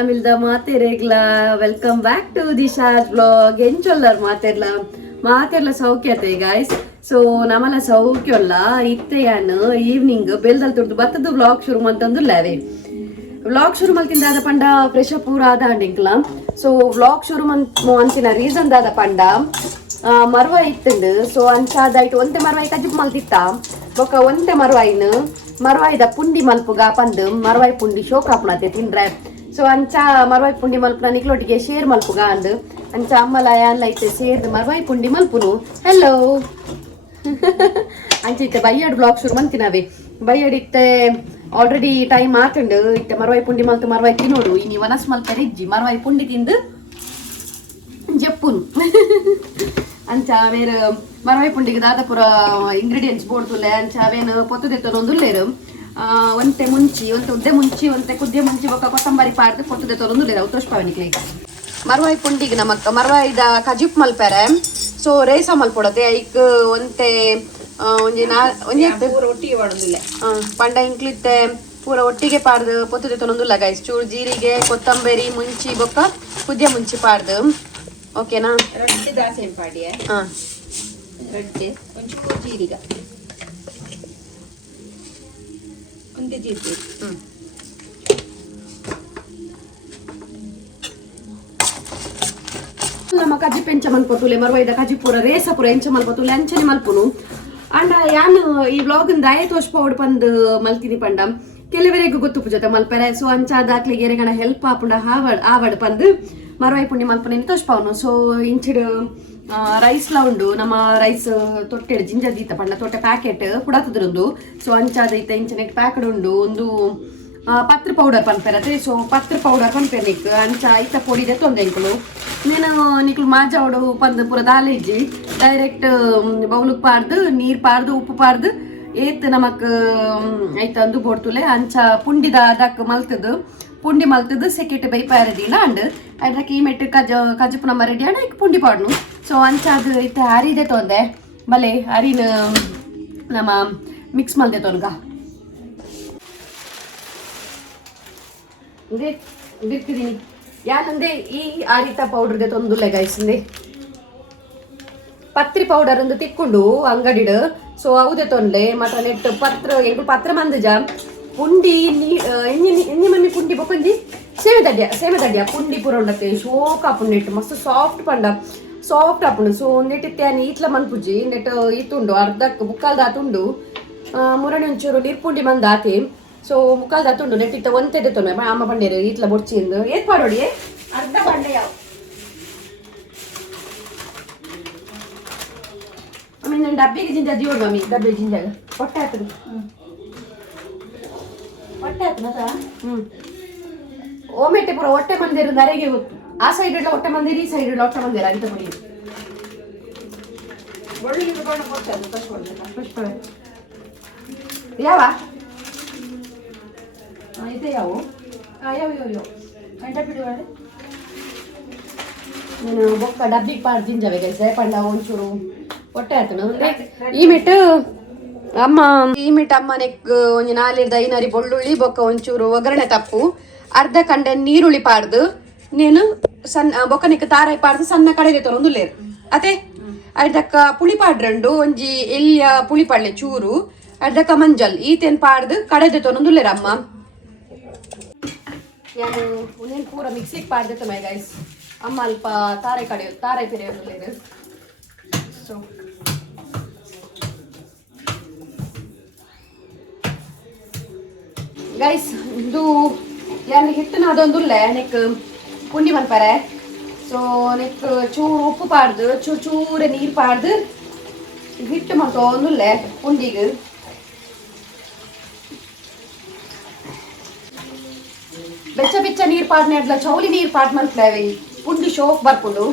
ಫ್ಯಾಮಿಲಿದ ಮಾತೆರೆಗ್ಲ welcome back to ದಿಶಾಸ್ blog ಎಂಚೊಲ್ಲರ್ ಮಾತೆರ್ಲ ಸೌಖ್ಯತೆ guys. So ನಮ್ಮಲ ಸೌಖ್ಯಲ್ಲ ಇತ್ತೆಯಾನ್ evening Beldal ತುರ್ದು ಬತ್ತದು vlog ಶುರು ಮಂತಂದು ಲೇವೆ vlog ಶುರು ಮಲ್ತಿಂದ ಆದ ಪಂಡ ಫ್ರೆಶ್ ಅಪ್ ಪೂರ ಆದ ಅಂಡಿಂಕ್ಲ. ಸೊ ವ್ಲಾಗ್ ಶುರು ಅಂಚಿನ ರೀಸನ್ ದಾದ ಪಂಡ ಮರ್ವಾಯಿ ಇತ್ತಂಡು. ಸೊ ಅಂಚಾದಾಯ್ತು ಒಂತೆ ಮರ್ವಾಯಿ ಕಜಿಪ್ ಮಲ್ತಿತ್ತ ಬೊಕ್ಕ ಒಂತೆ ಮರ್ವಾಯಿದ ಪುಂಡಿ ಮಲ್ಪುಗ ಪಂದು ಮರ್ವಾಯಿ ಪುಂಡಿ ಶೋಕ್ ಹಾಪುಣತೆ ತಿಂಡ್ರೆ. ಸೊ ಅಂಚ ಮರ್ವಾಯಿ ಪುಂಡಿ ಮಲ್ಪುನ ನಿಕ್ಲೊಟ್ಟಿಗೆ ಶೇರ್ ಮಲ್ಪುಗ ಅಂದು ಅಂಚ ಅಮ್ಮಲ ಯಾನ್ಲ ಐತೆ ಸೇರ್ದು ಮರ್ವಾಯಿ ಪುಂಡಿ ಮಲ್ಪುನು. ಹೆಲೋ ಅಂಚ ಇತ್ತೆ ಬಯ್ಯಡ್ ಬ್ಲಾಗ್ ಶುರು ಮಂತಿನವೆ ಬಯ್ಯಡ್ ಇತ್ತೆ ಆಲ್ರೆಡಿ ಟೈಮ್ ಆತಂಡು ಇತ್ತೆ ಮರ್ವಾಯಿ ಪುಂಡಿ ಮಲ್ತು ಮರ್ವಾಯಿ ತಿನ್ನೋಡು ಇನಿ ವನಸ್ ಮಲ್ಪರೆ ಇಜ್ಜಿ ಮರ್ವಾಯಿ ಪುಂಡಿ ತಿಂದು ಜಪ್ಪುನು ಅಂಚ ಅವೇರು ಮರ್ವಾಯಿ ಪುಂಡಿಗೆ ದಾದ ಪುರ ಇಂಗ್ರೀಡಿಯೆಂಟ್ಸ್ ಬೋಡ್ತುಲ್ಲೆ ಅಂಚ ಅವೇನು ಪೊತ್ತುದೆತ್ತೊಂದುಲ್ಲೇರು ಒಂತೆ ಮುಂಚಿ ಒಂತೆ ಉದ್ದೆ ಮುಂಚಿ ಒಂತೆ ಕುದ್ದೆ ಮುಂಚಿ ಬೊಕ್ಕ ಕೊತ್ತಂಬರಿ ಪಾಡ್ದು ಪೊತ್ತುದೆತ್ತೊಂದುಲ್ಲೇರು ಅವತೋಷ್ ಪಾವನಿಕ್ಲೆ ಮರ್ವಾಯಿ ಪುಂಡಿಗೆ ನಮಕ್ ಮರ್ವಾಯಿದ ಕಜಿಪ್ ಮಲ್ಪೆರೆ. ಸೊ ರೇಸ ಮಲ್ಪೊಡತೆ ಐಕ್ ಒಂತೆ ಒಟ್ಟಿಗೆ ಮಾಡೋದಿಲ್ಲ ಪಂಡ ಇಂಕ್ಲಿತ್ತೆ ಪೂರ ಒಟ್ಟಿಗೆ ಪಾಡ್ದು ಪೊತ್ತುದೆ ತೊಂದುಲ್ಲ ಗೈಸ್. ಚೂರು ಜೀರಿಗೆ ಕೊತ್ತಂಬರಿ ಮುಂಚಿ ಬೊಕ್ಕ ಕುದ್ಯ ಮುಂಚಿ ಪಾಡ್ದು ಓಕೆನಾ. ರೊಟ್ಟಿ ದಾಸೆ ಪಾಡಿಯ ರೊಟ್ಟಿ ಒಂಚೂರು ಜೀರಿಗೆ ಒಂದೇ ಜೀರಿಗೆ ನಮ್ಮ ಕಜಿ ಪೆಂಚ ಮಲ್ಪತುಲೆ ಮರ್ವೈದ ಕಜಿ ಪೂರ ರೇಸ ಪೂರ ಎಂಚ ಮಲ್ಪತುಲೆ ಅಂಚನೆ ಮಲ್ಪುನು ಅಂಡ ಯಾನು ಈ ವ್ಲಾಗ್ ದಾಯ ತೋಷ್ಪೌಡ್ ಪಂದ್ ಮಲ್ತಿನಿ ಪಂಡ ಕೆಲವರೆಗೂ ಗೊತ್ತು ಜೊತೆ ಮಲ್ಪೆರೆ. ಸೊ ಅಂಚ ದಾಕ್ಲಿಗೆ ಎರೆಗಣ ಹೆಲ್ಪ್ ಆಪುಂಡ ಆವಡ್ ಪಂದ್ ಮರ್ವಾಯಿ ಪುಂಡಿ ಮಲ್ಪನೆ ತೋಷ್ಪವನು. ಸೊ ಇಂಚಿಡ್ ರೈಸ್ ಲ ಉಂಡು ನಮ್ಮ ರೈಸ್ ತೊಟ್ಟೆಡ್ ಜಿಂಜರ್ ದೀತ ಪಂಡ ತೊಟ್ಟೆ ಪ್ಯಾಕೆಟ್ ಕುಡಾತದ್ರೊಂದು. ಸೊ ಅಂಚಾದ ಐತೆ ಇಂಚನೆಟ್ ಪ್ಯಾಕೆಟ್ ಉಂಡು ಒಂದು ಪತ್ರ ಪೌಡರ್ ಪನ್ಪೆರತೆ. ಸೊ ಪತ್ರ ಪೌಡರ್ ಪನ್ಪೆರ್ ನಿಕ್ ಅಂಚ ಐತ ಪೊಡಿದೆ ತೊಂದೆಂಕುಲು నేను నీకు మాజావుడు పందు పూర దాలేజి డైరెక్ట్ బౌలుకు పార్దు నీరు పార్దు ఉప్పు పార్ದು ಏತ್ ನಮಕ್ ಐತ ಅಂದು ಬೋಡ್ತುಲೆ ಅಂಚ ಪುಂಡಿದ ಅದಕ್ಕೆ ಮಲ್ತದು ಪುಂಡಿ ಮಲ್ತದು ಸೆಕೆಟ್ ಬೈ ಪಾರದಿಲ್ಲ ಅಂಡ್ ಅದಕ್ಕೆ ಈ ಮೆಟ್ಟು ಕಜಪು ನಮ್ಮ ರೆಡಿ ಆಡ ಈಗ ಪುಂಡಿ ಪಾಡ್ನು. ಸೊ ಅಂಚ ಅದು ಐತ ಅರಿದೆ ತೊಂದೆ ಬಲೆ ಅರಿನ ನಮ್ಮ ಮಿಕ್ಸ್ ಮಲ್ದೆ ತೊನ್ಗ ಇದೇ ಬಿಡ್ತಿದ್ದೀನಿ ಯಾಕಂದ್ರೆ ಈ ಆರಿತ ಪೌಡರ್ದೆ ತೊಂದುಲ್ಲೆ ಗೈಸಿಂದೆ ಪತ್ರಿ ಪೌಡರ್ ಒಂದು ತಿಕ್ಕೊಂಡು ಅಂಗಡಿಡ್. ಸೊ ಅವದೆ ತೊಂದ್ಲೆ ಮತ್ತ ನೆಟ್ ಪತ್ರ ಮಂದಜ ಪುಂಡಿ ಎಣ್ಣೆ ಮಮ್ಮಿ ಪುಂಡಿ ಬೊಕೊಂಜಿ ಸೇವೆ ದಡ್ಯ ಪುಂಡಿ ಪೂರ ಉಂಡತ್ತೆ ಶೋಕ ಆಪುಂಡು ನೆಟ್ ಮಸ್ತ್ ಸಾಫ್ಟ್ ಆಪುಂಡು. ಸೊ ನೆಟ್ ಇತ್ಯಾನಿ ಈತ್ಲ ಮನ್ಪುಜಿ ನೆಟ್ ಈತುಂಡು ಅರ್ಧಕ್ಕೆ ಮುಕ್ಕಾಲ್ದ ಆತುಂಡು ಮುರಣಿ ಒಂಚೂರು ನೀರ್ ಪುಂಡಿ ಮಂದ ಆತಿ. ಸೊ ಮುಕ್ಕಾಲ್ದ ಆತುಂಡು ನೆಟ್ ಇತ್ತ ಒಂತೆದೆ ತೊಂದೆ ಅಮ್ಮ ಬಂಡೇರು ಈತ್ಲ ಬೊಡ್ಚಿಂದು ಏತ್ ಮಾಡೋಡಿ ಅರ್ಧ ಬಂಡೆ ಯಾವ ಆಮೇಲೆ ನಾನು ಡಬ್ಬಿಗೆ ಜಿಂಜ ದಿಯೋಡು ಮಮ್ಮಿ ಡಬ್ಬಿ ಜಿಂಜಾಗ ಹೊಟ್ಟೆ ಆತದು ಹೊಟ್ಟೆ ಆತು ಮತ ಓಮೆಟ್ಟೆ ಪೂರ ಹೊಟ್ಟೆ ಮಂದಿರು ನರೆಗೆ ಗೊತ್ತು. ಆ ಸೈಡ್ ಇಡ್ಲ ಹೊಟ್ಟೆ ಮಂದಿರು ಈ ಸೈಡ್ ಇಡ್ಲ ಹೊಟ್ಟೆ ಮಂದಿರ ಅಂತ ಬಿಡಿ ಯಾವ ಇದೆ ಯಾವ ಯಾವ ಗಂಟ ಬಿಡುವ నేను బొక్క డబ్బికి పార్జించవే కలిసే పండ ಒಂಚೂರು ಹೊಟ್ಟೆ ಆತನು ಈ ಮಿಟ್ಟು ಅಮ್ಮ ನೆಕ್ ಒಂಜಿ 4-5 ಬೆಳ್ಳುಳ್ಳಿ ಬೊಕ್ಕ ಒಂಚೂರು ಒಗ್ಗರಣೆ ತಪ್ಪು ಅರ್ಧ ಕಂಡೆ ನೀರುಳ್ಳಿ ಪಾಡ್ದು ನೀನು ಸಣ್ಣ ಬೊಕ್ಕ ನೆಕ್ ತಾರಾಯಿ ಪಾಡ್ದು ಸಣ್ಣ ಕಡೆದೆ ತೊಂದುಲ್ಲೇರು ಅತೆ ಅರ್ಧಕ್ಕ ಪುಳಿ ಪಾಡ್ರಂಡು ಒಂಜಿ ಎಲ್ಯ ಪುಳಿ ಪಳ್ಳೆ ಚೂರು ಅರ್ಧಕ್ಕ ಮಂಜಲ್ ಈತೇನ್ ಪಾಡ್ದು ಕಡೆದೆ ತೊಂದುಲ್ಲೇರು ಅಮ್ಮ. ನಾನು ಒಂದೇನು ಪೂರ ಮಿಕ್ಸಿಗೆ ಪಾಡ್ದೆ ಮೈ ಗೈಸ್ ಅಮ್ಮ ಅಲ್ಪ ತಾರಾಯಿ ಪೆರೆಯೋದು. ಸೊ ಗೈಸ್ ಇದು ಯಾರು ಹಿಟ್ಟನ ಅದೊಂದುಲ್ಲೆ ನೆಕ್ ಪುಂಡಿ ಮನ್ಪರೆ. ಸೊ ನೆಕ್ ಚೂರು ಉಪ್ಪು ಪಾಡ್ದು ಚೂರೆ ನೀರು ಪಾಡ್ದು ಹಿಟ್ಟು ಮಾಡ್ತೋ ಒಂದುಲ್ಲೆ ಪುಂಡಿಗೆ ಬೆಚ್ಚ ನೀರು ಪಾಡ್ನೆ ಅಡ್ಲ ಚೌಲಿ ನೀರು ಪಾಡ್ ಮಲ್ಪೇವೆ ಪುಂಡಿ ಶೋಕ್ ಬರ್ಕೊಂಡು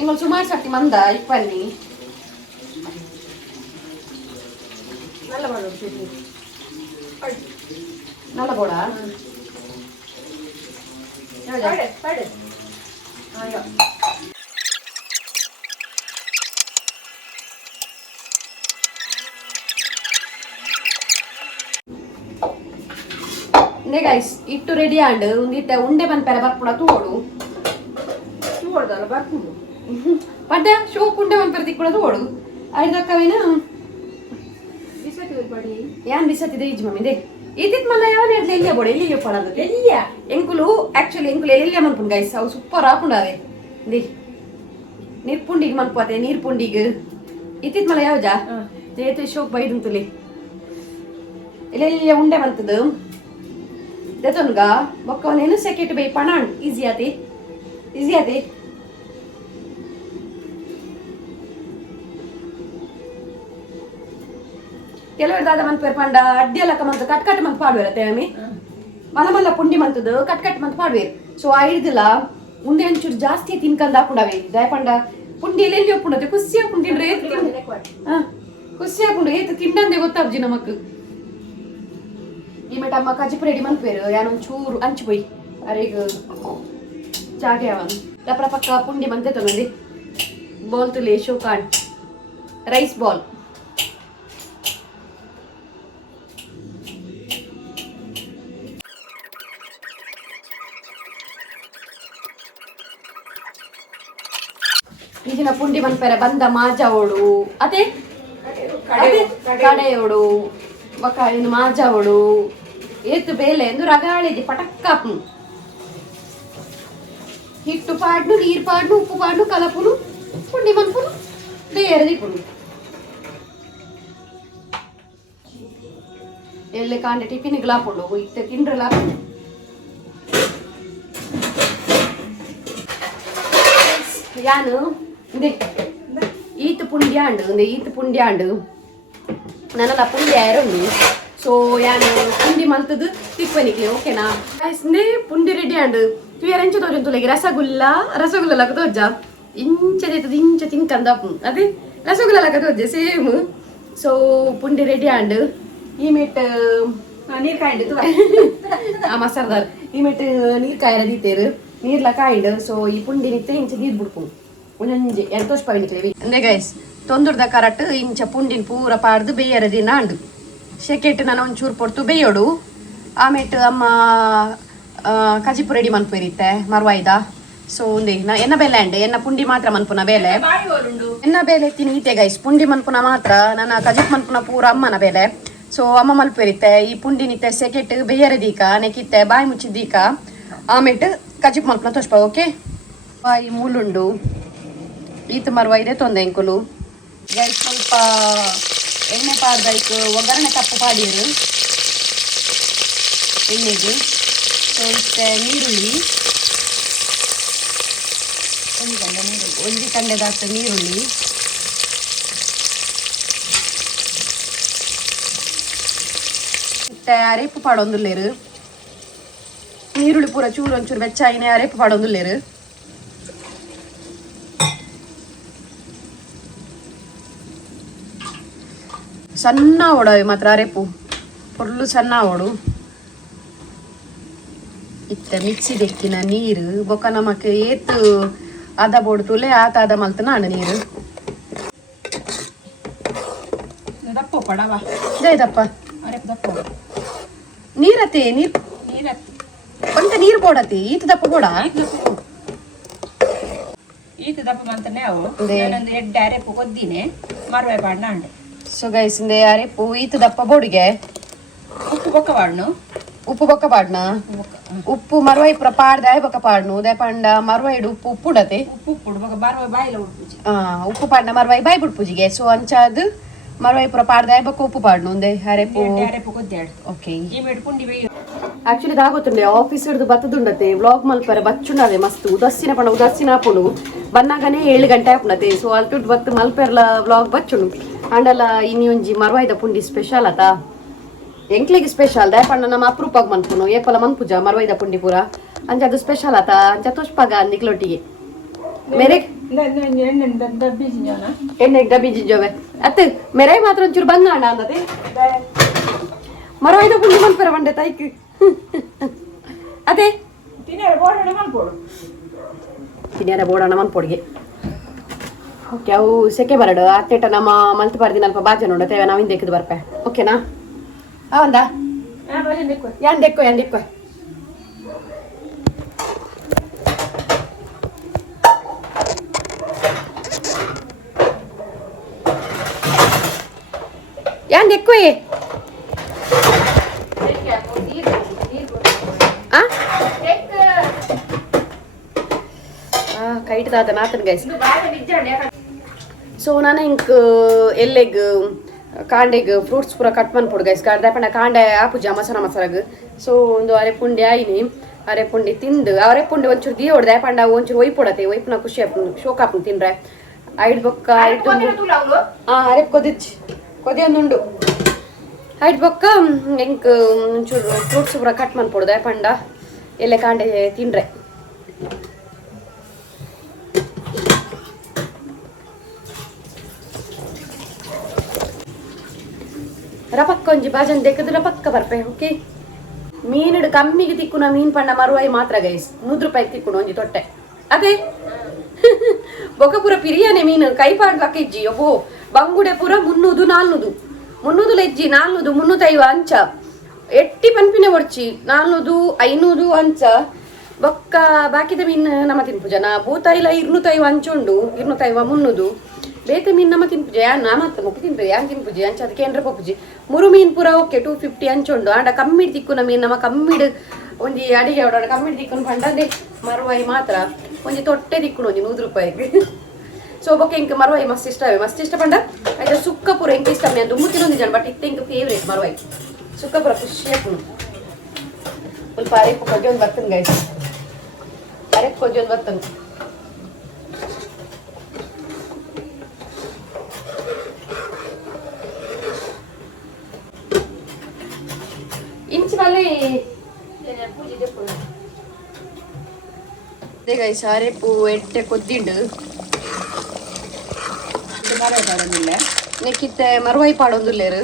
ಇಂಗಳು ಸುಮಾರು ಸರ್ತಿ ಮಂದ ಇಪ್ಪನ್ನಿ ನಲ್ಲ ಮಾಡೋದು ನಲ್ಲ ಬೋಡ ಇಂದೇ ಗೈಸ್ ಇಟ್ಟು ರೆಡಿ ಆಂಡ್ ಒಂದಿಟ್ಟ ಉಂಡೆ ಮನ್ಪೆರ ಬರ್ಪುಡ ತೂಡು ಬರ್ಕೊಂಡು ಪಡ್ಡ ಶೋಕ್ ಉಂಡೆ ಮನ್ಪೆರ ತಿಕ್ಕುಡ ತೂಡು ಐದಕ್ಕವೇನ ಯಾನ್ ಬಿಸತ್ತಿದೆ ಈಜ್ ಮಮ್ಮಿದೆ ಇದಿತ್ ಮಲ್ಲ ಯಾವನ್ ಹೇಳ್ದೆ ಎಲ್ಲಿಯ ಬೋಡ ಎಲ್ಲಿಯ ಪಡದು ಎಲ್ಲಿಯ ಎಂಕುಲು ಆಕ್ಚುಲಿ ಎಂಕುಲು ಎಲ್ಲಿಯ ಮನ್ಪುಂಡು ಗೈಸ್ ಅವು ಸೂಪರ್ ಆಪುಂಡಾವೆ ದಿ ನೀರ್ ಪುಂಡಿಗೆ ಮನ್ಪುತ್ತೆ ನೀರ್ ಪುಂಡಿಗೆ ಇತ್ತಿತ್ ಮಲ್ಲ ಯಾವಜಾ ಜೇತು ಶೋಕ್ ಬೈದಂತುಲಿ ಎಲ್ಲೆಲ್ಲಿಯ ಉಂಡೆ ಮಂತದು ದೇತೊನ್ಗ ಬೊಕ್ಕವನೇನು ಸೆಕೆಟ್ ಬೈ ಪಣಾಣ್ ಈಸಿ ಆತಿ ಕೆಲವರು ದಾದ ಮಂತ್ ಪಂಡ ಅಡ್ಡಿ ಅಲ್ಲಕ ಮಂತ್ ಕಟ್ ಮಂತ್ ಪಾಡ್ವೇರತ್ತೆ ಆಮಿ ಮಲ್ಲ ಮಲ್ಲ ಪುಂಡಿ ಮಂತದು ಕಟ್ ಮಂತ್ ಪಾಡ್ವೇರ್ ಸೊ ಆ ಹಿಡ್ದಿಲ್ಲ ಮುಂದೆ ಒಂಚೂರು ಜಾಸ್ತಿ ತಿನ್ಕಂದ ಹಾಕೊಂಡವೆ ದಯಪಂಡ ಪುಂಡಿ ಎಲ್ಲಿ ಒಪ್ಪುಂಡತೆ ಖುಷಿ ಹಾಕೊಂಡಿದ್ರೆ ಖುಷಿ ಹಾಕೊಂಡು ಏತು ತಿಂಡಂದೆ ಗೊತ್ತಾಬ್ಜಿ ನಮಕ್ ಈ ಮೇಟ ಅಮ್ಮ ಕಜಿಪು ರೆಡಿ ಮನ್ಪೇರು ಯಾನೊಂಚೂರು ಅಂಚು ಪೊಯ್ ಅರೆಗ ಚಾಗೆ ಅವನ್ ಲಪ್ರ ಪಕ್ಕ ಪುಂಡಿ ಮಂತೆ ತೊಗೊಂಡಿ ಬಾಲ್ ತುಲೆ ಶೋಕಾಣ್ ರೈಸ್ ಬಾಲ್ ಈಜಿನ ಪುಂಡಿ ಮನ್ಪೆರ ಬಂದ ಮಾಜಾವೋಡು ಅದೇ ಕಡೆಯೋಡು ಬಕ ಇನ್ನು ಮಾಜಾವೋಡು ಏತು ಬೇಲೆ ಎಂದು ರಗಾಳಿದೆ ಪಟಕ್ಕಾಪು ಹಿಟ್ಟು ಪಾಡ್ನು ನೀರು ಪಾಡ್ನು ಉಪ್ಪು ಪಾಡ್ನು ಕಲಪುನು ಪುಂಡಿ ಮನ್ಪುನು ದೇರದಿಪುನು ಎಲ್ಲಿ ಕಾಂಡೆ ಟಿಫಿನ್ಗೆ ಲಾಪುಂಡು ಇತ್ತೆ ತಿಂಡ್ರಲ್ಲ ಯಾನು ಈತ್ ಪುಂಡಿ ಆಂಡು ನನ್ನಲ್ಲ ಪುಂಡಿ ಯಾರುಂಡು ಸೊ ಯಾನು ಪುಂಡಿ ಮಂತದ್ದು ತಿಪ್ಪನಿಗೆ ಓಕೆನಾ ಇಂದೇ ಪುಂಡಿ ರೆಡಿ ಆಂಡು ತುಯರ್ ಎಂಚ ತೋಜಂತುಲೆಗೆ ರಸಗುಲ್ಲ ಲಕ ತೋಜ ಇಂಚ ತಿನ್ಕಂದಪ್ಪು ಅದೇ ರಸಗುಲ್ಲ ಲಕ ತೋಜ ಸೇಮ್ ಸೊ ಪುಂಡಿ ರೆಡಿ ಆಂಡು ಈ ಮೆಟ್ ನೀರ್ ಕಾಯಿಂಡು ಆ ಮಸಾಲದಾರ್ ಈ ಮೆಟ್ ನೀರ್ ಕಾಯರ ದೀತೇರು ನೀರ್ಲ ಕಾಯಿಂಡು ಸೊ ಈ ಪುಂಡಿ ನಿತ್ತೆ ಇಂಚ ನೀರ್ ಬಿಡ್ಪು ಒಂಜೊಂಜಿ ಎಂತೋಷ್ ಪವಿನಿಕ್ಲೇವಿ ಅಂದೆ ಗೈಸ್ ತೊಂದುರ್ದ ಕರಟ್ ಇಂಚ ಪುಂಡಿನ ಪೂರ ಪಾಡ್ದು ಬೇಯರ ದಿನ ಅಂಡು ಶೆಕೆಟ್ ನಾನು ಒಂಚೂರು ಪೊರ್ತು ಬೇಯೋಡು ಆಮೇಲೆ ಅಮ್ಮ ಕಜಿಪು ರೆಡಿ ಮನ್ಪೇರಿತ್ತೆ ಮರ್ವಾಯ್ದ ಸೊ ಒಂದೇ ಎನ್ನ ಬೇಲೆ ಅಂಡೆ ಎನ್ನ ಪುಂಡಿ ಮಾತ್ರ ಮನ್ಪುನ ಬೇಲೆ ಎನ್ನ ಬೇಲೆ ತಿನಿ ಈತೆ ಗೈಸ್ ಪುಂಡಿ ಮನ್ಪುನ ಮಾತ್ರ ನನ್ನ ಕಜಿಪ್ ಮನ್ಪುನ ಪೂರ ಅಮ್ಮನ ಬೇಲೆ ಸೊ ಅಮ್ಮ ಮಲ್ಪೇರಿತ್ತೆ ಈ ಪುಂಡಿ ನಿತ್ತೆ ಸೆಕೆಟ್ ಬೇಯರ ದೀಕ ನೆಕ್ಕಿತ್ತೆ ಬಾಯಿ ಮುಚ್ಚಿದ್ದೀಕ ಆಮೇಲೆ ಕಜಿಪ್ ಮನ್ಪುನ ತೋಷ್ಪ ಓಕೆ ಬಾಯಿ ಮೂಲುಂಡು ಈತ ಮರ್ವಾಯ್ದೆ ತೊಂದೆ ಎಂಕುಲು ಗೈಸ್ ಸ್ವಲ್ಪ ಎಣ್ಣೆ ಪಾಡ್ದೈಕ್ ಒಗ್ಗರಣೆ ಕಪ್ಪು ಪಾಡಿರು ಎಣ್ಣೆಗೆ ಸೊ ಇತ್ತೆ ನೀರುಳ್ಳಿ ಒಂಜಿ ಕಂಡೆದಾತ ನೀರುಳ್ಳಿ ಇತ್ತೆ ಅರೆಪು ಪಾಡೊಂದುಲ್ಲೇರು ನೀರುಳ್ಳಿ ಪೂರ ಚೂರು ಒಂಚೂರು ಬೆಚ್ಚಾಯಿನೇ ಅರೆಪು ಪಾಡೊಂದುಲ್ಲೇರು ಸಣ್ಣ ಓಡವೆ ಮಾತ್ರ ಅರೆಪು ಫುಲ್ಲು ಸಣ್ಣ ಓಡು ಇತ್ತೆ ಮಿಕ್ಸಿ ದೆಕ್ಕಿನ ನೀರು ಬೊಕ್ಕ ನಮಕ್ ಏತು ಅದ ಬೋಡು ತುಲೆ ಆತ ಅದ ಮಲ್ತ ನಾನು ನೀರು ದಪ್ಪ ಪಡವ ದಪ್ಪ ಅರೆಪು ದಪ್ಪ ನೀರತ್ತೆ ನೀರ್ ಒಂಟ ನೀರು ಬೋಡತ್ತೆ ಈತ ದಪ್ಪ ಬೋಡ ಈತ ದಪ್ಪ ಮಂತನೆ ಅವು ನಾನೊಂದು ಎಡ್ಡೆ ಅರೆಪು ಕೊದ್ದಿನೇ ಮರ್ವಾಯಿ ಪಾಡ್ನ ಅಂಡೆ ಸೊ ಗೈಸ್ ಇಂದೆ ಅರೆಪು ಈತ ದಪ್ಪ ಬೋಡಿಗೆ ಉಪ್ಪು ಬೊಕ್ಕ ಪಾಡ್ನು ಉಪ್ಪು ಬೊಕ್ಕ ಪಾಡ್ನ ಉಪ್ಪು ಮರ್ವಾಯಿ ಪುರ ಪಾಡ್ದಾಯ್ ಬೊಕ್ಕ ಪಾಡ್ನು ಉದಯ ಪಂಡ ಮರ್ವಾಯಿಡು ಉಪ್ಪು ಉಪ್ಪುಡತೆ ಉಪ್ಪು ಬೊಕ್ಕ ಬಾರ್ವಾಯಿ ಬಾಯಿಲ ಉಡ್ಪುಜಿ ಉಪ್ಪು ಪಾಡ್ನ ಮರ್ವಾಯಿ ಬಾಯಿ ಬಿಡ್ಪುಜಿಗೆ ಸೊ ಅಂಚಾದ್ ಮರ್ವಾಯಿ ಪುರ ಪಾಡ್ದಾಯ್ ಬೊಕ್ಕ ಉಪ್ಪು ಪಾಡ್ನು ಉಂದೆ ಅರೆಪು ಕೊದ್ದಾಡು ಓಕೆ ಈ ಮೇಡ್ ಪುಂಡಿ ಬೇಯು ಆಕ್ಚುಲಿ ದಾಗೊತ್ತುಂಡೆ ಆಫೀಸ್ ಹಿಡಿದು ಬತ್ತದುಂಡತೆ ವ್ಲಾಗ್ ಮಲ್ಪರೆ ಬಚ್ಚುಂಡದೆ ಮಸ್ತ್ ಉದಾಸೀನ ಆಪುಂಡು ಬನ್ನಾಗನೇ 7 ಗಂಟೆ ಆಪುಂಡತೆ ಸೊ ಅಲ್ಟುಡ್ ಬತ್ತು ಮಲ್ಪೆರ್ಲ ವ್ಲಾಗ್ ಬಚ್ಚುಂಡು ಅಂಡಲ ಇನಿ ಒಂಜಿ ಮರ್ವಾಯ್ದ ಪುಂಡಿ ಸ್ಪೆಷಲ್ ಆತ ಎಂಕ್ಲಿಗೆ ಸ್ಪೆಷಲ್ ದಯಪಂಡ ನಮ್ಮ ಅಪ್ರೂಪಾಗ ಮನ್ಪುನು ಏಪಲ ಮನ್ಪುಜ ಮರ್ವಾಯ್ದ ಪುಂಡಿ ಪೂರ ಅಂಚ ಅದು ಸ್ಪೆಷಲ್ ಆತ ಅಂಚ ತುಷ್ಪಾಗ ಅಂದಿಕ್ಲೊಟ್ಟಿಗೆ ಮೇರೆ ಎಣ್ಣೆಗೆ ಡಬ್ಬಿ ಜಿಂಜೋವೆ ಅತ್ತೆ ಮೇರೆ ಮಾತ್ರ ಒಂಚೂರು ಬಂಗಾಣ ಅನ್ನದೆ ಮರ್ವಾಯ್ದ ಪುಂಡಿ ಮನ್ಪೆರ ಬಂಡೆ ತೈಕ್ ಅದೇ ತಿನ್ಯಾರ ಬೋಡಣ ಮನ್ಪೊಡಿಗೆ ಓಕೆ ಅವು ಸೆಕೆ ಬರಡು ಅತ್ತೆಟ ನಮ್ಮ ಮಲ್ತು ಬರ್ದಿನ ಅಲ್ಪ ಬಾಜ ನೋಡ ತೇವೆ ನಾವಿಂದ ಎಕ್ಕದು ಬರ್ಪೆ ಓಕೆನಾ ಅವಂದ ಯಾನ್ ದೆಕ್ಕೋ ಯಾನ್ ದೆಕ್ಕೋ ಕೈಟ್ದಾದ ನಾತನ್ ಗೈಸ್. ಸೊ ನಾನು ಇಂಕ್ ಎಲ್ಲೆಗ್ ಕಾಂಡೆಗ್ ಫ್ರೂಟ್ಸ್ ಪೂರ ಕಟ್ ಮಾಡ್ಕೊಡು ಗೈಸ್. ದಾಪಣ್ಣ ಕಾಂಡೆ ಆಪುಜಿ ಮಸಾಲಾಗ. ಸೊ ಒಂದು ಅರೆ ಪುಂಡಿ ಆಯ್ನಿ, ಅರೆ ಪುಂಡಿ ತಿಂದು ಅರೆ ಪುಂಡಿ ಒಂಚೂರು ದಿ ಹೊಡ್ದೆ ಪಂಡ ಒಂಚೂರು ಒಯ್ಪೊಡತೆ ಒಯ್ಪುನ ಖುಷಿ ಆಪುಂಡು ಶೋಕ್ ಆಪುಂಡು ತಿನ್ರೆ ಐಡ್ ಬೊಕ್ಕ ಅರೆ ಕೊದಿಯೊಂದುಂಡು ಐಡ್ ಬೊಕ್ಕ ಎಂಕ್ ಒಂಚೂರು ಫ್ರೂಟ್ಸ್ ಪೂರ ಕಟ್ ಮಾಡ್ಕೊಡ್ದೆ ಪಂಡ ಎಲ್ಲೆ ಕಾಂಡೆ ತಿನ್ರೆ. ರಪಕ್ಕ ಒಂಜಿ ಬಾಜನ್ ದೆಕ್ಕದು ರಪಕ್ಕ ಬರ್ಪೆ. ಓಕೆ ಮೀನುಡು ಕಮ್ಮಿಗೆ ತಿಕ್ಕುನ ಮೀನ್ ಪಂಡ ಮರುವಾಯಿ ಮಾತ್ರ ಗೈಸ್ 100 ರೂಪಾಯಿ ತಿಕ್ಕುನು ಒಂಜಿ ತೊಟ್ಟೆ ಅದೇ ಬೊಕ ಪೂರ ಪಿರಿಯಾನೆ ಮೀನು ಕೈಪಾಡ್ ಬಕ್ಕ ಇಜ್ಜಿ ಒಬ್ಬೋ ಬಂಗುಡೆ ಪೂರ 300 400 300 ಲೆಜ್ಜಿ 400 350 ಅಂಚ ಎಟ್ಟಿ ಪನ್ಪಿನ ಒಡ್ಚಿ 400 500 ಅಂಚ ಬೊಕ್ಕ ಬಾಕಿದ ಮೀನ್ ನಮ್ಮ ತಿನ್ಪು ಜನ ಬೂತಾಯಿಲ 250 ಅಂಚುಂಡು 250 300 ಬೇತೆ ಮೀನ್ ನಮ್ಮ ತಿನ್ಪುಜಿ ಯಾನ್ ನಾಮತ್ತ ಮೊಕ್ಕ ತಿನ್ರಿ ಯಾನ್ ತಿನ್ಪುಜಿ ಅಂಚ ಅದಕ್ಕೆ ಏನ್ರ ಪಪ್ಪುಜಿ ಮುರು ಮೀನ್ ಪೂರ ಓಕೆ 250 ಅಂಚುಂಡು ಆಂಡ ಕಮ್ಮಿಡ್ ತಿಕ್ಕುನ ಮೀನ್ ನಮ್ಮ ಕಮ್ಮಿಡ್ ಒಂಜಿ ಅಡಿಗೆ ಹೊಡೋಣ ಕಮ್ಮಿಡ್ ತಿಕ್ಕುನ ಪಂಡದೆ ಮರುವಾಯಿ ಮಾತ್ರ ಒಂಜಿ ತೊಟ್ಟೆ ತಿಕ್ಕುನು ಒಂಜಿ 100 ರೂಪಾಯಿಗೆ. ಸೊ ಬೊಕ್ಕ ಇಂಕ ಮರುವಾಯಿ ಮಸ್ತ್ ಇಷ್ಟ ಪಂಡ ಆಯ್ತಾ ಸುಕ್ಕ ಪೂರ ಇಂಕ ಇಷ್ಟ ಮೀನ್ ದುಮ್ಮು ತಿನ್ನೊಂದು ಜನ ಬಟ್ ಇತ್ತೆ ಇಂಕ ಫೇವ್ರೇಟ್ ಮರುವಾಯಿ ಸುಕ್ಕ ಪೂರ ಖುಷಿ ಆಪುನು. ಸ್ವಲ್ಪ ಅರೆಪ್ಪು ಕೊಜ್ಜೊಂದು ಬರ್ತನ್ ಗೈಸ್, ಅರೆಪ್ಪು ಕೊಜ್ಜೊಂದು ಬರ್ತನ್. ಇಂಚು ಬಲ್ಲಿ ಗೈಸ್ ಅರೆಪ್ಪು ಎಟ್ಟೆ ಕೊದ್ದಿಂಡು ನೆಕ್ಕಿತ್ತೆ ಮರುವಾಯಿ ಪಾಡೊಂದುಲ್ಲೇರು.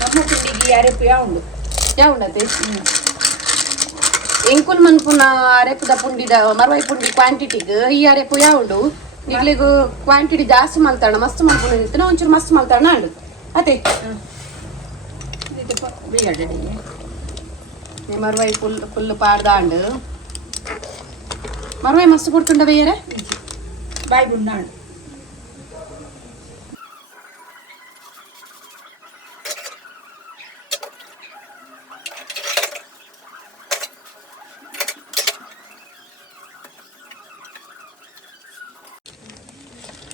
ನಮ್ಮ ತಿಂಡಿಗೆ ಅರೆಪ್ಪು ಯಾವುಂಡತೆ ಎಂಕುಲ್ ಮನ್ಪುನ ಅರೆಪುದ ಪುಂಡಿದ ಮರುವಾಯಿ ಪುಂಡಿ ಕ್ವಾಂಟಿಟಿಗೆ ಈ ಅರೆಪು ಯಾವುದು ನಿಗ್ಲಿಗೂ ಕ್ವಾಂಟಿಟಿ ಜಾಸ್ತಿ ಮಲ್ತಾಣ ಮಸ್ತ್ ಮಲ್ಪುನ ನಿಂತನ ಒಂಚೂರು ಮಸ್ತ್ ಮಲ್ತಾಣ ಅಂಡು ಅದೇ ಮರುವಾಯಿ ಫುಲ್ ಪಾಡ್ದ ಅಂಡು ಮರುವಾಯಿ ಮಸ್ತ್ ಕೊಡ್ತುಂಡ ಬೇಯರೆ ಬಾಯ್ ಬುಂಡಾಂಡು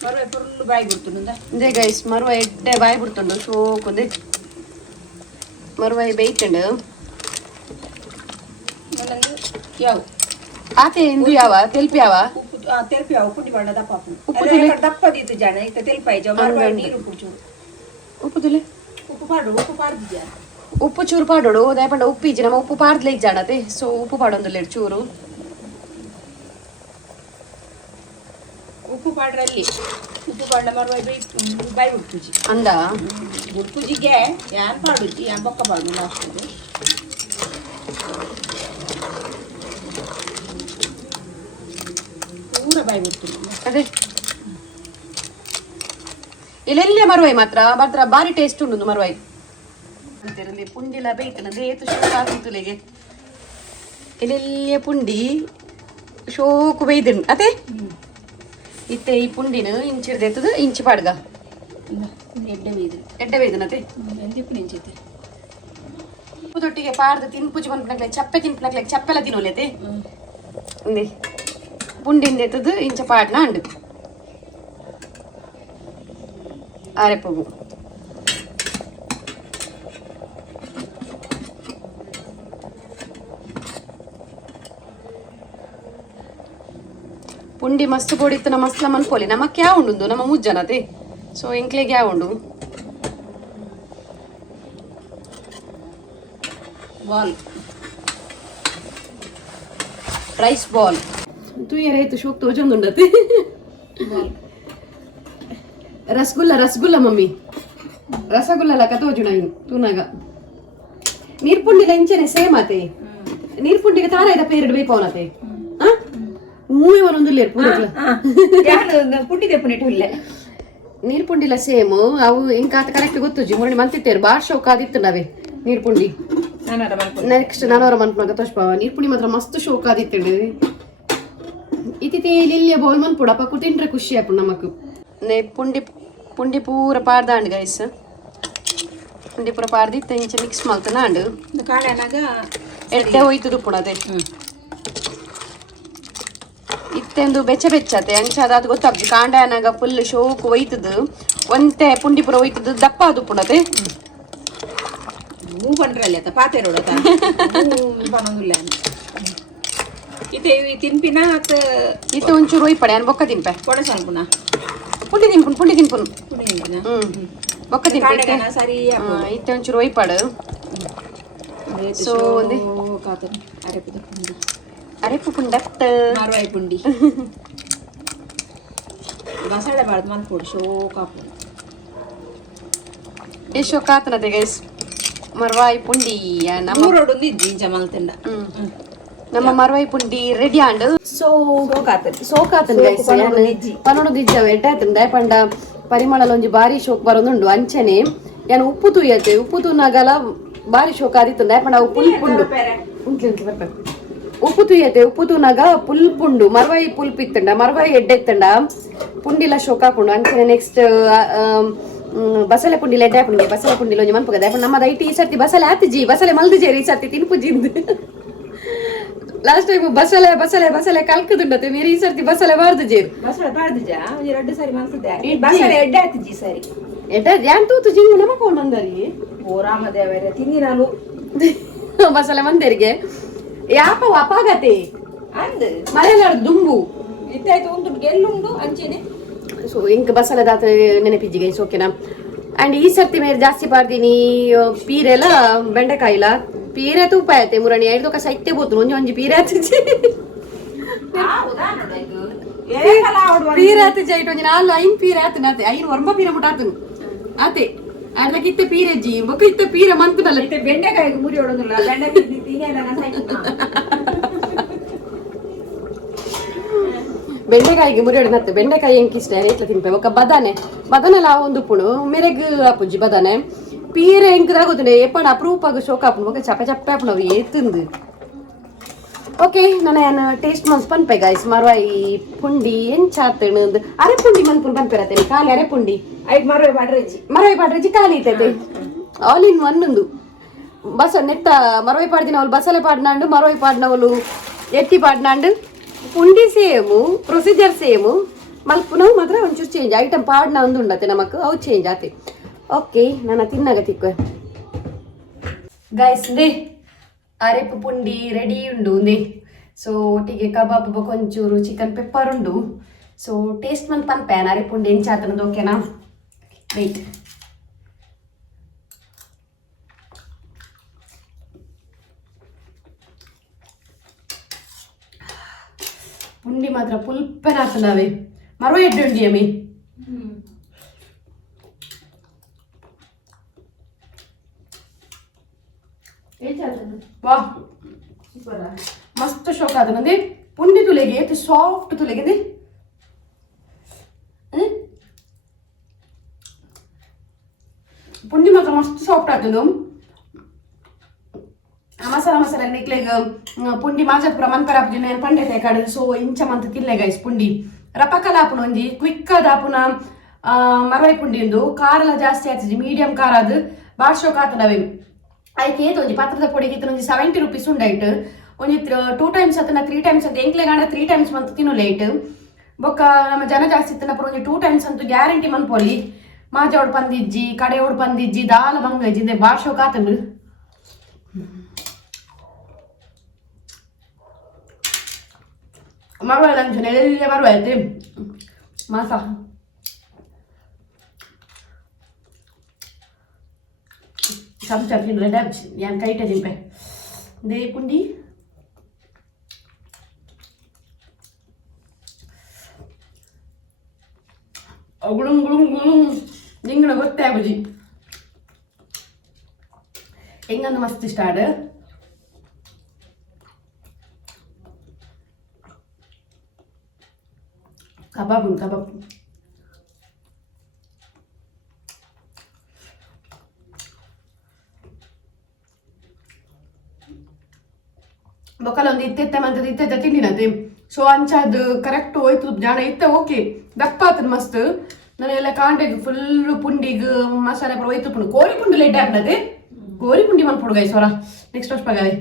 ಮರುವಾಯಿ ಫುಲ್ ಬಾಯಿ ಬಿಡ್ತುಂಡ ಇದೇ ಗೈಸ್ ಮರುವಾಯಿ ಎಡ್ಡೆ ಬಾಯಿ ಬಿಡ್ತುಂಡು ಶೋಕೊಂದೆ ಮರುವಾಯಿ ಬೇಯ್ತುಂಡು ಯಾವು ಆತೆ ಇಂದು ಯಾವ ತೆಲ್ಪಿ ಯಾವ ತೆಲ್ಪಿ ಯಾವ ಪುಂಡಿ ಬಣ್ಣ ದಪ್ಪ ದಪ್ಪ ದೀತು ಜಾಣ ಇತ್ತ ತೆಲ್ಪಾಯಿ ನೀರು ಉಪ್ಪು ತುಲೆ ಉಪ್ಪು ಪಾಡ್ದಿದ್ಯಾ ಉಪ್ಪು ಚೂರು ಪಾಡೋಡು ದಯಪಂಡ ಉಪ್ಪು ಇಜ್ಜಿ ನಮ್ಮ ಉಪ್ಪು ಪಾಡ್ಲೆ ಜಾಣತೆ ಸೊ ಉಪ್ಪು ಪಾಡೊಂದುಲ್ಲೆ ಚೂರು ಉಪ್ಪು ಪಾಡ್ರಲ್ಲಿ ಉಪ್ಪು ಪಾಡ ಮರುವಾಯಿ ಬಾಯಿ ಉಪ್ಪುಜಿ ಅಂದ ಉಪ್ಪುಜಿಗೆ ಯಾನ್ ಪಾಡುಜಿ ಯಾನ್ ಬೊಕ್ಕ ಪಾಡು ಲಾಸ್ಟ್ ಪೂರ ಬಾಯಿ ಬಿಡ್ತು ಅದೇ ಇಲ್ಲೆಲ್ಲೇ ಮರುವಾಯಿ ಮಾತ್ರ ಬಾರಿ ಟೇಸ್ಟ್ ಉಂಡು ಮರುವಾಯಿ ಅಂತಿರಲಿ ಪುಂಡಿಲ ಬೇಯ್ತನದೆ ಏತು ಶೋಕ್ ಆಗಿತ್ತುಲೆಗೆ ಇಲ್ಲೆಲ್ಲೇ ಪುಂಡಿ ಶೋಕು ಬೇಯ್ದನು ಅದೇ ಇತ್ತೆ ಈ ಪುಂಡಿನ ಇಂಚಿಡ್ದೆತ್ತದು ಇಂಚಿ ಪಾಡ್ಗ ಎಡ್ಡೆ ಬೇಯ್ದನತೆ ಉಪ್ಪು ತೊಟ್ಟಿಗೆ ಪಾಡ್ದು ತಿನ್ಪುಜಿ ಬಂದ್ಬಿಡ್ಲೆ ಚಪ್ಪೆ ತಿನ್ಪನಕ್ಲೆ ಚಪ್ಪೆಲ್ಲ ತಿನ್ನೋಲೆತೆ ಅಂದೆ ಪುಂಡಿಂದ ಎತ್ತದು ಇಂಚ ಪಾಡ್ನ ಅಂಡು ಆರೆಪ್ಪಗು ಪುಂಡಿ ಮಸ್ತ್ ಪೊಡಿತ್ತು ನಮ್ಮ ಮಸ್ಲ ಮನ್ಪೋಲಿ ನಮಕ್ಕೆ ಯಾವ ಉಂಡು ನಮ್ಮ ಮುಜ್ಜನತೆ ಸೊ ಎಂಕ್ಲೆಗೆ ಯಾವ ಉಂಡು ಬಾಲ್ ರೈಸ್ ಬಾಲ್ ತೂಯರಾಯ್ತು ಶೋಕ್ ತೋಜೊಂದುಂಡತೆ ರಸಗುಲ್ಲ ಮಮ್ಮಿ ರಸಗುಲ್ಲ ಕತೋಜುಣ ತೂನಾಗ ನೀರ್ಪುಂಡಿಲ ಇಂಚನೆ ಸೇಮ್ ಆತೆ ನೀರ್ಪುಂಡಿಗೆ ತಾರಾಯ್ದ ಪೇರಡು ಬೇಪವನತೆ ಮೂವೇ ಒಂದೊಂದು ಲೇರ್ ಪೂರಕ್ಲ ಪುಟ್ಟಿ ದೆಪ್ಪನಿಟ್ಟು ಇಲ್ಲೇ ನೀರ್ ಪುಂಡಿಲ ಸೇಮ್ ಅವು ಇಂಕ ಕರೆಕ್ಟ್ ಗೊತ್ತುಜಿ ಮುರಣಿ ಮಂತಿತ್ತೇರು ಬಾರ್ ಶೋಕ ಆದಿತ್ತು ನಾವೇ ನೀರ್ ಪುಂಡಿ ನೆಕ್ಸ್ಟ್ ನಾನವರ ಮನ್ಪುನಾಗ ತೋಷ್ಪ ನೀರ್ ಪುಂಡಿ ಮಾತ್ರ ಮಸ್ತ್ ಶೋಕ ಆದಿತ್ತು ಇತಿ ಇಲ್ಲಿಯ ಬೌಲ್ ಮನ್ಪುಡ ಪಕ್ಕು ತಿಂಡ್ರೆ ಖುಷಿ ಆಪು ನಮಕ್ ಪುಂಡಿ ಪುಂಡಿ ಪೂರ ಪಾಡ್ದಾಂಡ್ ಗೈಸ್ ಪುಂಡಿ ಪೂರ ಪಾಡ್ದಿತ್ತು ಇಂಚ ಮಿಕ್ಸ್ ಮಲ್ತನಾಂಡು ಕಾಳೆನಾಗ ಎಡ್ಡೆ ಹೋಯ್ತದು ಪುಡ ಅದೇ ಇತ್ತೆಂದು ಬೆಚ್ಚ ಬೆಚ್ಚತೆ ಅಂಚಾದ ಅದು ಗೊತ್ತಾಗ್ತದೆ ಕಾಂಡನಾಗ ಫುಲ್ ಶೋಕು ಒಯ್ತದು ಒಂತೆ ಪುಂಡಿ ಪುರ ಒಯ್ತದು ದಪ್ಪ ಅದು ಪುಣತೆ ಹೂ ಪಂಡ್ರಲ್ಲಿ ಆತ ಪಾತೆ ರೋಡತ ಪನೊಂದುಲ್ಲ ಇತ್ತೆ ತಿನ್ಪಿನ ಅತ್ತ ಇತ್ತು ಒಂಚೂರು ಒಯ್ಪಡೆ ನಾನು ಬೊಕ್ಕ ತಿಂಪೆ ಕೊಡ ಸಾಲ್ಪುನ ಪುಂಡಿ ತಿನ್ಪುನ್ ಬೊಕ್ಕ ತಿಂಪೆ ಸರಿ ಇತ್ತೆ ಒಂಚೂರು ಒಯ್ಪಾಡು ಸೊ ಅರೆಪು ಪುಂಡತ್ತ ಮಾರ್ವಾಯಿ ಪುಂಡಿ ಮಸಾಲೆ ಬಾರ್ದು ಮನ್ಪುಡು ಶೋಕಾಪು ಶೋಕಾತನತೆ ಗೈಸ್ ಮರ್ವಾಯಿ ಪುಂಡಿ ನಮ್ಮ ರೋಡ್ ಇಂಚ ಮಲ್ತಂಡ ನಮ್ಮ ಮರ್ವಾಯಿ ಪುಂಡಿ ರೆಡಿ ಆಂಡ್ ಸೊ ಸೋಕಾತನ್ ಗೈಸ್ ಪನ್ನೊಂದು ದಿಜ್ಜ ಎಡ್ಡಾತಂದ ಪಂಡ ಪರಿಮಳಲ ಒಂಜಿ ಬಾರಿ ಶೋಕ್ ಬರೋದುಂಡು ಅಂಚನೆ ಯಾನು ಉಪ್ಪು ತುಯ್ಯತೆ ಉಪ್ಪು ತುನ್ನಾಗಲ ಬಾರಿ ಶೋಕ ಆದಿತ್ತಂದ ಪಂಡ ಅವು ಪುಲ್ಪುಂಡು ಉಪ್ಪು ತುಯ್ಯತೆ ಉಪ್ಪು ತೂನಾಗ ಪುಲ್ಪುಂಡು ಮರ್ವಾಯಿ ಪುಲ್ಪ್ ಇತ್ತಂಡ ಮರ್ವಾಯಿ ಎಡ್ಡೆತ್ತಂಡ ಪುಂಡಿಲ ಶೋಕ ಹಾಕೊಂಡು ಅಂಚನೆ ನೆಕ್ಸ್ಟ್ ಬಸಳೆ ಪುಂಡಿಲ ಎಡ್ಡೆ ಹಾಕೊಂಡು ಬಸಳೆ ಪುಂಡಿಲ ಒಂಜಿ ಮನ್ಪುಗದ ನಮ್ಮದ ಐಟಿ ಈ ಸರ್ತಿ ಬಸಳೆ ಆತಿಜಿ ಬಸಳೆ ಮಲ್ದಿಜೇರಿ ಈ ಸರ್ತಿ ತಿನ್ಪುಜಿಂದು ಲಾಸ್ಟ್ ಟೈಮ್ ಬಸಳೆ ಬಸಳೆ ಬಸಳೆ ಕಲ್ಕದುಂಡತೆ ಮೇರಿ ಈ ಸರ್ತಿ ಬಸಳೆ ಬಾರ್ದು ಜೇರು ಬಸಳೆ ಬಾರ್ದಿಜ ಎರಡು ಸಾರಿ ಮಲ್ತಿದ್ದೆ ಬಸಳೆ ಎಡ್ಡೆ ಆತಿಜಿ ಸರಿ ಎಡ್ಡೆ ಯಾನ್ ತೂತು ಜಿಂಗು ನಮಕೊಂಡು ಅಂದರಿ ಓ ರಾಮದೇವರೇ ತಿಂದಿನಾಲು ಬಸಳೆ ಮಂದರಿಗೆ ಯಾಪ ಅಪಾಗತೆ ಅಂದ್ ಮಲೆನಾಡು ದುಂಬು ಇತ್ತಾಯ್ತು ಒಂದು ಗೆಲ್ಲುಂಡು ಅಂಚೆನೆ ಸೊ ಇಂಕ ಬಸಳೆ ದಾತ ನೆನಪಿಜ್ಜಿಗೆ ಓಕೆನಾ ಅಂಡ್ ಈ ಸರ್ತಿ ಮೇರೆ ಜಾಸ್ತಿ ಪಾಡ್ದೀನಿ ಪೀರೆಲ ಬೆಂಡೆಕಾಯಿಲ ಪೀರೆ ತೂಪ ಆಯ್ತೆ ಮುರಣಿ ಐದು ಕಸ ಇತ್ತೆ ಬೋತು ಒಂಜಿ ಒಂಜಿ ಪೀರೆ ಹತ್ತಿಜಿ ಪೀರೆ ಹತ್ತಿಜಿ ಐಟು ಒಂಜಿ ನಾಲ್ಕು ಐನ್ ಪೀರೆ ಆತನ ಆತೆ ಐನ್ ಒರ್ಮ ಪೀರೆ ಮುಟ್ಟ ಆತನು ಆತೆ ಅದ್ಲಕ್ಕೆ ಇತ್ತೆ ಪೀರೆಜ್ಜಿ ಬೊಕ್ಕ ಇತ್ತೆ ಪೀರೆ ಮಂತನಲ್ಲ ಇತ್ತೆ ಬೆಂಡೆಕಾಯಿಗೆ ಮುರಿ ಹೊಡೋದಿಲ್ಲ ಬೆಂಡೆಕಾಯಿ ಬೆಂಡೆಕಾಯಿಗೆ ಮುರಿ ಹೊಡೆನತ್ತೆ ಬೆಂಡೆಕಾಯಿ ಎಂಕ್ ಇಷ್ಟ ರೇಟ್ಲ ತಿನ್ಪೆ ಒಕ್ಕ ಬದನೆಲ್ಲ ಒಂದು ಪುಣು ಮೆರೆಗ್ ಅಪ್ಪುಜಿ ಬದನೆ ಪೀರೆ ಎಂಕದಾಗುತ್ತಂಡೆ ಎಪ್ಪಣ ಅಪ್ರೂಪಾಗ ಶೋಕ ಆಪುಣು ಒಕ್ಕ ಚಪ್ಪೆ ಚಪ್ಪೆ ಆಪುಣು ಅವು ಏತಂದು ಓಕೆ ನಾನು ಟೇಸ್ಟ್ ಮನ್ಸ್ ಪನ್ಪೆ ಗಾಯ್ಸ್ ಮರ್ವಾಯಿ ಪುಂಡಿ ಎಂಚಾತಣ ಅರೆ ಪುಂಡಿ ಮನ್ಪುಲ್ ಪನ್ಪೆರತ್ತೆ ಖಾಲಿ ಅರೆ ಪುಂಡಿ ಐದು ಮರವೆ ಪಾಡ್ರೆಜಿ ಖಾಲಿ ಐತೈತೆ ಆಲ್ ಇನ್ ಒನ್ ಒಂದು ಬಸ ನೆತ್ತ ಮರವೆ ಪಾಡ್ದಿನವಳು ಬಸಳೆ ಪಾಡ್ನಾಂಡು ಮರವೆ ಪಾಡ್ನವಳು ಎತ್ತಿ ಪಾಡ್ನಾಂಡು ಪುಂಡಿ ಸೇಮು ಪ್ರೊಸೀಜರ್ ಸೇಮು ಮಲ್ಪುನವು ಮಾತ್ರ ಒಂಚೂರು ಚೇಂಜ್ ಐಟಮ್ ಪಾಡ್ನ ಒಂದು ಉಂಡತೆ ನಮಕ್ ಅವು ಚೇಂಜ್ ಆತೆ ಓಕೆ ನಾನು ತಿನ್ನಾಗ ತಿಕ್ಕ ಗಾಯ್ಸ್ ದೇ ಅರೆಪು ಪುಂಡಿ ರೆಡಿ ಉಂಡು ದೇ ಸೊ ಒಟ್ಟಿಗೆ ಕಬಾಬ್ ಕೊಂಚೂರು ಚಿಕನ್ ಪೆಪ್ಪರ್ ಉಂಡು ಸೊ ಟೇಸ್ಟ್ ಮಂತ್ ಪನ್ಪೆ ಅರೆ ಪುಂಡಿ ಎಂಚಾತನದು ಓಕೆನಾ ವೆಯ್ಟ್ ಪುಂಡಿ ಮಾತ್ರ ಪುಲ್ಪೆನ ಆಗ್ತದವೆ ಮರವ ಎಡ್ಡೆ ಉಂಡಿ ಅಮ್ಮಿ ವಾ ಮಸ್ತ್ ಶೋಕ ಆದ ನಂದೆ ಪುಂಡಿ ತುಲೆಗೆ ಎಷ್ಟು ಸಾಫ್ಟ್ ತುಲೆಗೆ ಪುಂಡಿ ಮಾತ್ರ ಮಸ್ತ್ ಸಾಫ್ಟ್ ಆಗ್ತದೆ ಮಸಾಲ ನಿಕ್ಲೆಗ್ ಪುಂಡಿ ಮಾಜಪುರ ಮನ್ಪರಾಪುಜಿ ನಾನು ಪಂಡೆ ಕಾಡು ಸೊ ಇಂಚ ಮಂತ್ ಕಿಲ್ಲೆ ಗೈಸ್ ಪುಂಡಿ ರಪಕಲ ಆಪುನ ಒಂಜಿ ಕ್ವಿಕ್ ಅದ ಆಪುನ ಮರವೈ ಪುಂಡಿ ಒಂದು ಖಾರ ಜಾಸ್ತಿ ಆಗ್ತದೆ ಮೀಡಿಯಂ ಖಾರ ಅದು ಬಾಳ್ ಶೋಕ ಆತನವೆ ಅದಕ್ಕೆ ಏತು ಒಂಜಿ ಪತ್ರದ ಪೊಡಿಗೆ ಒಂಜಿ 70 ರೂಪೀಸ್ ಉಂಡಾಯ್ತು ಒಂಜಿ 2 times ಅತನ 3 times ಅಂತ ಎಂಕ್ಲೆ ಗಾಂಡ 3 times ಮಂತ್ ತಿನ್ನು ಲೇಟ್ ಬೊಕ್ಕ ನಮ್ಮ ಜನ ಜಾಸ್ತಿ ಇತ್ತನ ಪುರ ಒಂಜಿ 2 times ಅಂತೂ ಗ್ಯಾರಂಟಿ ಮನ್ಪೊಲಿ ಮಾಜೋಡ್ ಪಂದಿಜ್ಜಿ ಕಡೆಯೋಡ್ ಪಂದಿಜ್ಜಿ ದಾಲ ಬಂಗಜ್ಜಿ ಇದೇ ಬಾಳ್ ಶೋಕ ಆತಂಡು ಮರವಾಯಿ ಲಂಚ ನೆಲೆ ಮರವಾಯ್ತು ಮಾಸ ಚಮಚ ತಿಂದ್ರೆ ಡಬ್ಸ್ ಯಾನ್ ಕೈಟೆ ತಿಂಪೆ ದೇ ಪುಂಡಿ ಗುಳುಂ ಗುಳುಂ ಗುಳುಂ ನಿಂಗಣ ಗೊತ್ತೇ ಬುಜಿ ಹೆಂಗಂದು ಮಸ್ತ್ ಸ್ಟಾರ್ಟ್ ಕಬಾಬ್ ಉಂಟು ಕಬಾಬ್. ಬೊಕ್ಕಲ ಒಂದು ಇತ್ತೆ ಮಂತದ ಇತ್ತೆ ತಿಂಡಿನತೆ ಸೊ ಅಂಚಾದ್ ಕರೆಕ್ಟ್ ಹೋಯ್ತು ಜಾಣ ಇತ್ತೆ ಓಕೆ ದಪ್ಪ ಆತದ ಮಸ್ತ್ ನಾನೆಲ್ಲ ಕಾಂಡೆಗ್ ಫುಲ್ ಪುಂಡಿಗ್ ಮಸಾಲೆ ಪುರ ಹೋಯ್ತು ಪುಂಡು ಕೋರಿ ಪುಂಡು ಲೆಡ್ ಆಗ್ತದೆ ಕೋರಿ ಪುಂಡಿ ಮನ್ಪುಡು ಗೈ ಸೋರ ನೆಕ್ಸ್ಟ್ ವರ್ಷ ಪಗಾರೆ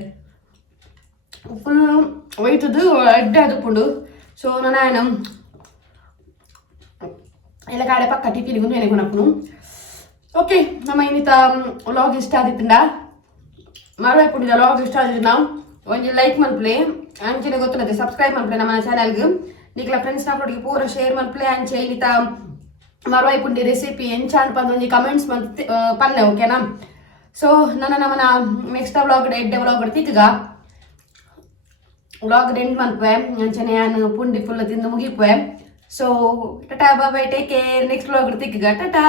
ಫುಲ್ ಹೋಯ್ತದು ಎಡ್ಡೆ ಅದು ಪುಂಡು ಸೊ ನಾನು ಎಲ್ಲ ಕಾಡೆ ಪಕ್ಕ ಟಿಫಿನಿಗೆ ಒಂದು ಏನೇ ಕೊನಪ್ಪನು. ಓಕೆ ನಮ್ಮ ಇನ್ನಿತ ವ್ಲಾಗ್ ಇಷ್ಟ ಆದಿತ್ತಂಡ ಮರವಾಯಿ ಪುಂಡಿದ ವ್ಲಾಗ್ ಇಷ್ಟ ಆದಿತ್ತು ನಾವು ಒಂದು ಲೈಕ್ ಮನ್ಪ್ಲೆ ಅಂಚೆನೆ ಗೊತ್ತಿಲ್ಲದೆ ಸಬ್ಸ್ಕ್ರೈಬ್ ಮನ್ಪ್ಲೆ ನಮ್ಮ ಚಾನಲ್ಗೆ ನಿಕ್ಲ ಫ್ರೆಂಡ್ಸ್ ನಾಕೊಟ್ಟಿಗೆ ಪೂರ ಶೇರ್ ಮನ್ಪ್ಲೆ ಅಂಚೆ ಇನ್ನಿತ ಮರವಾಯಿ ಪುಂಡಿ ರೆಸಿಪಿ ಎಂಚ ಅನ್ಪಂದು ಒಂದು ಕಮೆಂಟ್ಸ್ ಮಂತ್ ಪನ್ನೆ ಓಕೆನಾ. ಸೊ ನಮ್ಮನ ನೆಕ್ಸ್ಟ್ ವ್ಲಾಗ್ ಎಡ್ಡೆ ವ್ಲಾಗ್ ತಿಕ್ಕಗ ವ್ಲಾಗ್ ಎಂಡ್ ಮನ್ಪೆ ಅಂಚನೆ ನಾನು ಪುಂಡಿ ಫುಲ್ ತಿಂದು ಮುಗಿಪೆ. So tata bye take care next vlog ತಿಕ್ಕಗ ಟಾಟಾ.